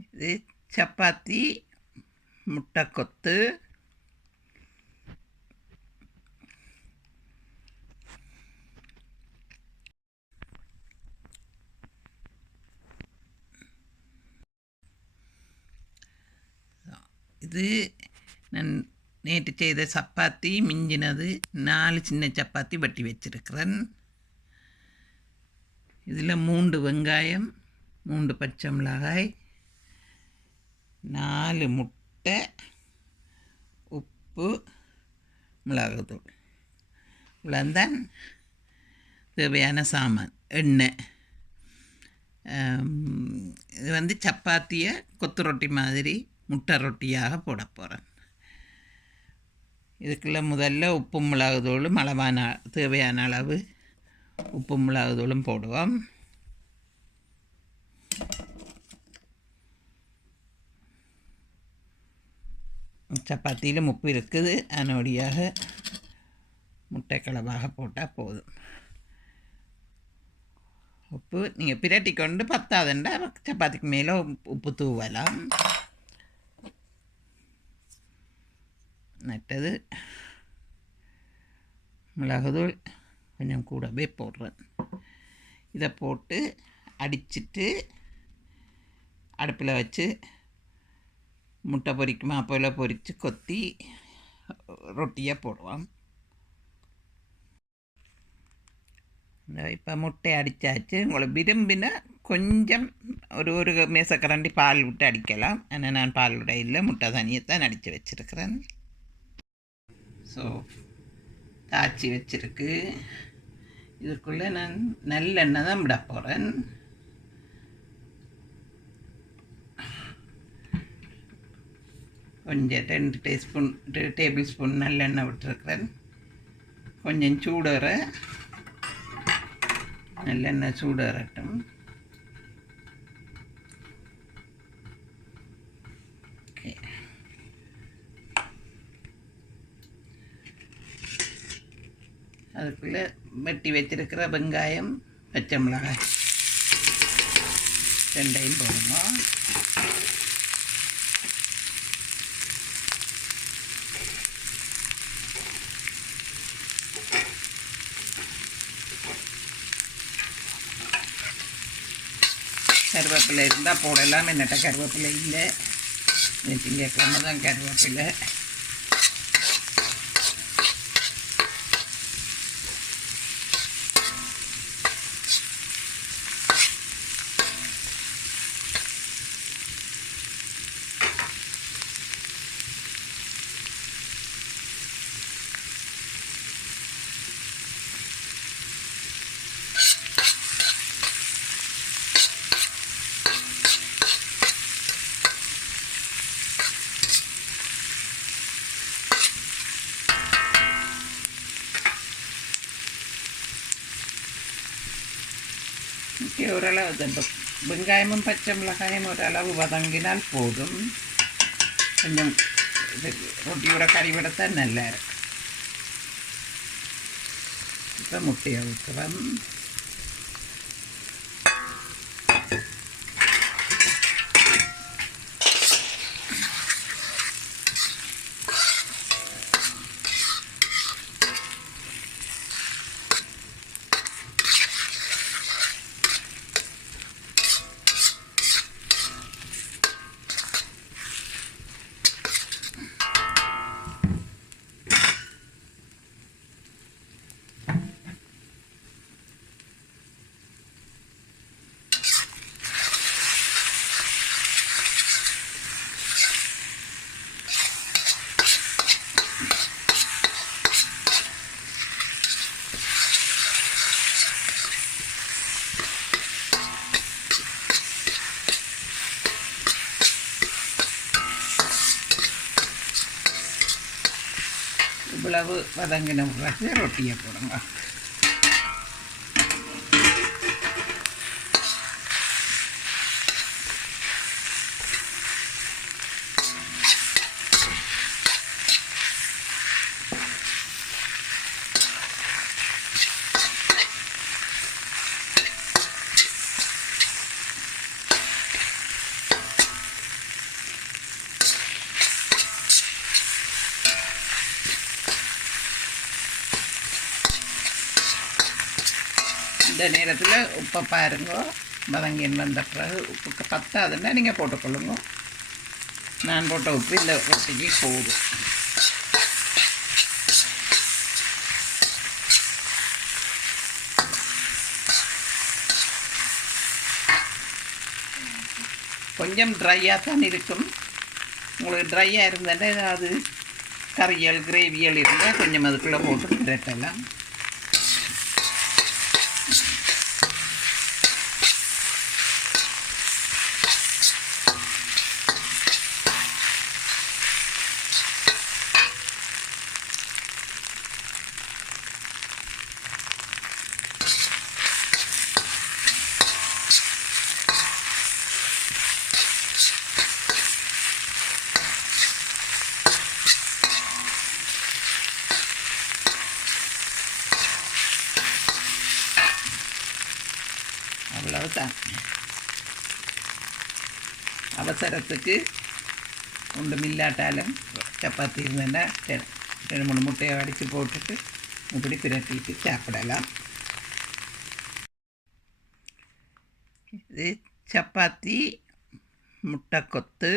இது சப்பாத்தி, முட்டை கொத்து, இது நான் நேற்று செய்த சப்பாத்தி மிஞ்சினது 4 சின்ன சப்பாத்தி வட்டி வச்சிருக்கிறேன். இதில் 3 வெங்காயம், 3 பச்சை மிளகாய், 4 முட்டை, உப்பு, மிளகுத்தூள், இவ்வளோந்தான் தேவையான சாமான். எண்ணெய். இது சப்பாத்தியை கொத்து ரொட்டி மாதிரி முட்டை ரொட்டியாக போட போகிறேன். இதுக்குள்ள முதல்ல உப்பு மிளகுத்தூளும் அளவான தேவையான அளவு உப்பு மிளகுத்தூளும் போடுவோம். சப்பாத்தியில் உப்பு இருக்குது, அதனோடியாக முட்டை கலவாக போட்டால் போதும். உப்பு நீங்கள் பிரட்டி கொண்டு பத்தாதுண்டா சப்பாத்திக்கு மேலே உப்பு தூவலாம். நட்டது மிளகுத்தூள் கொஞ்சம் கூடவே போடுறேன். இதை போட்டு அடிச்சிட்டு அடுப்பில் வச்சு முட்டை பொரிக்குமா போல் பொரித்து கொத்தி ரொட்டியாக போடுவோம். இப்போ முட்டை அடித்தாச்சு. உங்களை விரும்பினா கொஞ்சம் ஒரு மேசக்கரண்டி பால் விட்டு அடிக்கலாம். ஆனால் நான் பால் விட இல்லை, முட்டை தனியைத்தான் அடித்து வச்சுருக்கிறேன். ஸோ காய்ச்சி வச்சுருக்கு. இதுக்குள்ளே நான் நல்லெண்ணெய் தான் விட போகிறேன். கொஞ்சம் 2 டேபிள் ஸ்பூன் நல்லெண்ணெய் விட்டுருக்கிறேன். கொஞ்சம் சூடற நல்லெண்ணெய் சூடறட்டும். ஓகே, அதுக்குள்ளே வெட்டி வச்சிருக்கிற வெங்காயம், பச்சை மிளகாய் ரெண்டையும் போடணும். கருவேப்பிலை இருந்தால் போடலாம். என்னட்ட கருவேப்பிலை இல்லை, திங்கக்கிழமை தான் கருவேப்பிலை. ஓரளவு வெங்காயமும் பச்சை மிளகாயும் ஓரளவு வதங்கினால் போதும். கொஞ்சம் ரொட்டியோட கறிவிடத்தான் நல்லா இருக்கும். இப்போ முட்டையை ஊற்றுவோம். இவ்வளவு வதங்கின பிறகு ரொட்டியை போடுங்க. இந்த நேரத்தில் உப்பை பாருங்க, வதங்கின்னு வந்த பிறகு உப்புக்கு பத்தாதுன்னா நீங்கள் போட்டுக்கொள்ளுங்க. நான் போட்ட உப்பு இந்த ரொட்டிக்கு போதும். கொஞ்சம் ட்ரையாக தான் இருக்கும். உங்களுக்கு ட்ரையாக இருந்தால் ஏதாவது கறியல் கிரேவியல் இருந்தால் கொஞ்சம் அதுக்குள்ளே போட்டு பிரட்டலாம். அவ்வளவுதான். அவசரத்துக்கு ஒன்றும் இல்லாட்டாலும் சப்பாத்தி இருந்தேன்னா 2-3 முட்டையை அடித்து போட்டுட்டு இப்படி பிரட்டிட்டு சாப்பிடலாம். இது சப்பாத்தி, முட்டை கொத்து,